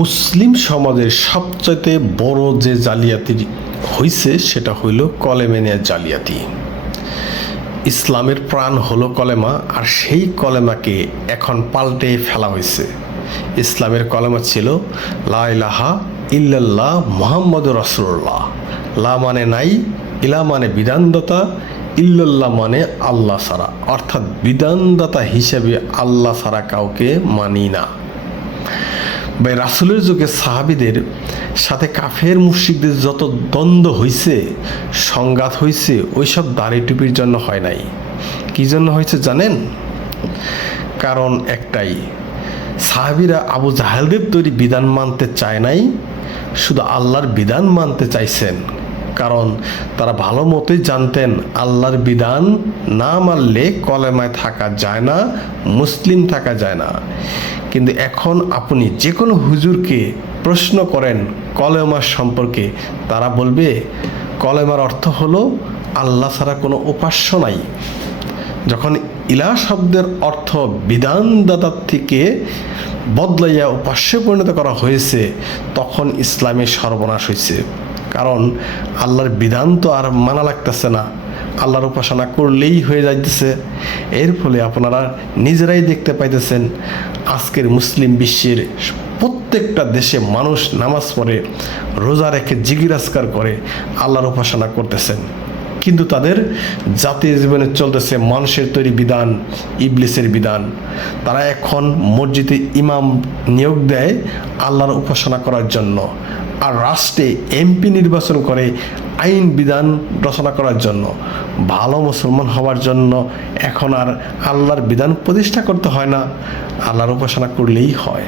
মুসলিম সমাজের সবচাইতে বড় যে জালিয়াতি হইছে, সেটা হইল কলেমেনিয়া জালিয়াতি। ইসলামের প্রাণ হলো কলেমা, আর সেই কলেমাকে এখন পাল্টে ফেলা হয়েছে ইসলামের কলেমা ছিল লাহা ইল্লাল্লাহ মোহাম্মদ রসুল্লাহ লা মানে নাই, ইলা মানে বিধানদাতা, ইল্লাল্লাহ মানে আল্লাহ সারা অর্থাৎ বিধানদাতা হিসেবে আল্লাহ ছাড়া কাউকে মানি না। ভাই, রাসুলের যুগে সাহাবিদের সাথে কাফের মুর্শিকদের যত দ্বন্দ্ব হয়েছে সংঘাত হইছে, ওইসব দাড়ি টুপির জন্য হয় নাই। কি জন্য হয়েছে জানেন? কারণ একটাই, সাহাবিরা আবু জাহেলদের তৈরি বিধান মানতে চায় নাই, শুধু আল্লাহর বিধান মানতে চাইছেন। কারণ তারা ভালো মতোই জানতেন আল্লাহর বিধান না মানলে কলেমায় থাকা যায় না, মুসলিম থাকা যায় না। কিন্তু এখন আপনি যে কোনো হুজুরকে প্রশ্ন করেন কলেমার সম্পর্কে, তারা বলবে, কলেমার অর্থ হলো, আল্লাহ ছাড়া কোনো উপাস্য নাই। যখন ইলা শব্দের অর্থ বিধানদাতার থেকে বদলাইয়া উপাস্যে পরিণত করা হয়েছে, তখন ইসলামের সর্বনাশ হয়েছে কারণ আল্লাহর বিধান তো আর মানা লাগতেছে না। আল্লাহর উপাসনা করলেই হয়ে যাইতেছে। এর ফলে আপনারা নিজেরাই দেখতে পাইতেছেন, আজকের মুসলিম বিশ্বের প্রত্যেকটা দেশে মানুষ নামাজ পড়ে, রোজা রেখে জিগিরাজকার করে আল্লাহর উপাসনা করতেছেন। কিন্তু তাদের জাতীয় জীবনে চলতেছে মানুষের তৈরি বিধান, ইবলিসের বিধান। তারা এখন মসজিদে ইমাম নিয়োগ দেয় আল্লাহর উপাসনা করার জন্য আর রাষ্ট্রে এমপি নির্বাচন করে আইন বিধান রচনা করার জন্য। ভালো মুসলমান হওয়ার জন্য এখন আর আল্লাহর বিধান প্রতিষ্ঠা করতে হয় না। আল্লাহর উপাসনা করলেই হয়।